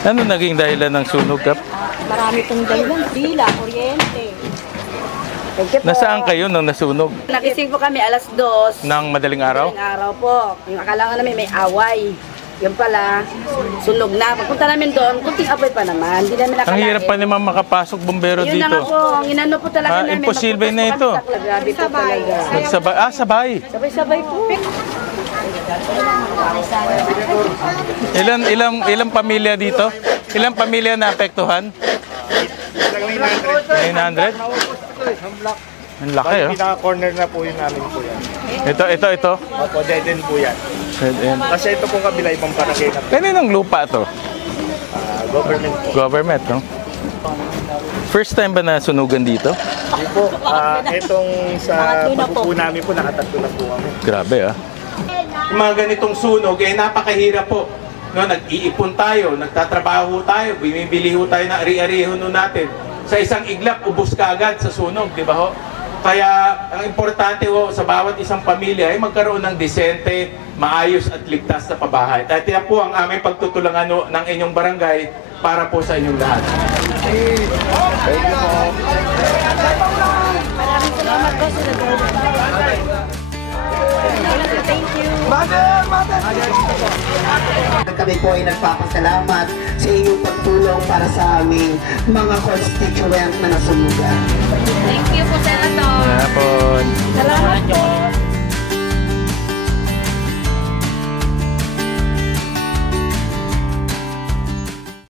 Ano naging dahilan ng sunog, Kap? Marami pong dahilan. Dila, kuryente. Nasaan kayo nung nasunog? Nagising po kami alas 2. Nang madaling araw? Madaling araw po. Yung akala nga namin may away. Yung pala, sunog na. Pagpunta namin doon, kunting apoy pa naman. Hindi namin nakalain. Ang hirap pa naman makapasok bumbero Yun na nga dito. po, ang inano po talaga namin. Imposible na Magpupunta ito. kami sa grabe po talaga. Nagsabay. Sabay. Sabay-sabay po. Ilang pamilya dito? Ilang pamilya na apektuhan? 900? Ang laki, oh. Pinaka-corner na po yun namin po yan. Ito. Opo, dead end po yan. Ayan. Kasi ito pong kabila, ibang barangay na po. Kaninong lupa to? Government po. Government, no? First time ba nasunugan dito? Hindi po, itong sa pagpupo namin po, nakatatlo na po kami. Grabe, ah. Yung mga ganitong sunog, napakahirap po. No, nag-iipon tayo, nagtatrabaho tayo, bumibili ho tayo na ari-ariho natin. Sa isang iglap, ubos ka agad sa sunog, di ba ho? Kaya ang importante ho sa bawat isang pamilya ay magkaroon ng desente, maayos at ligtas na pabahay. At yan po ang aming pagtutulungan ng inyong barangay para po sa inyong lahat. Maraming salamat po sa Thank you. Kami po ay nagpapasalamat sa inyong pagtulong para sa aming mga constituent na nasunugan. Thank you po, Senator. Hapon. Salamat po.